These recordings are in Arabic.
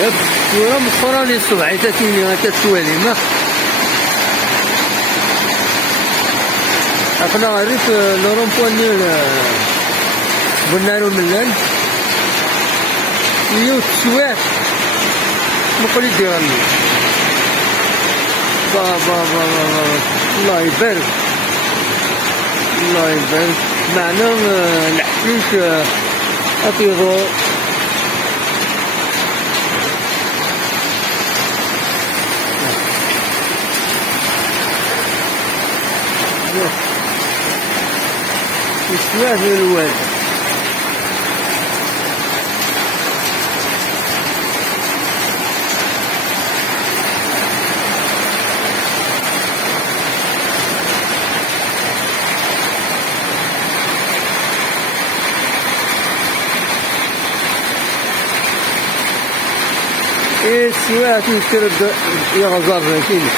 ورا مخراني الصبح تاتيني كتسوالي ما أقنا عرف لورمبواني بنارو ملان يوت سواح نقول يديرني بابا الله يبارك الله يبارك معنا الحشيش أطيرو يسواه في الواد ايه السواح تنكرد يغزر كيني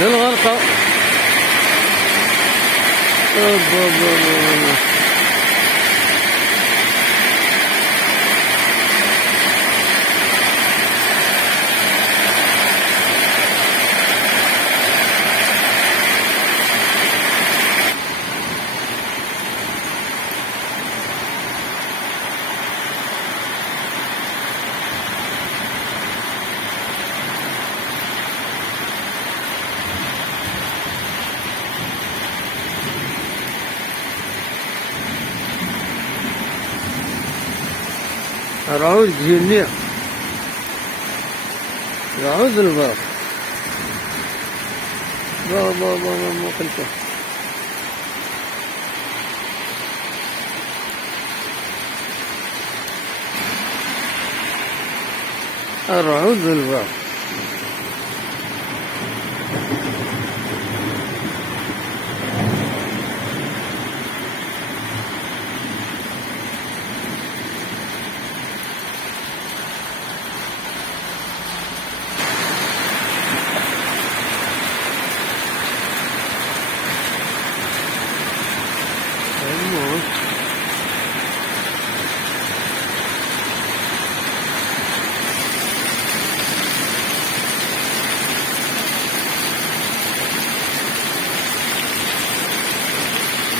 الغرقة رعود جنية رعود الباب بابا ما قلته رعود الباب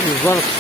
الزرق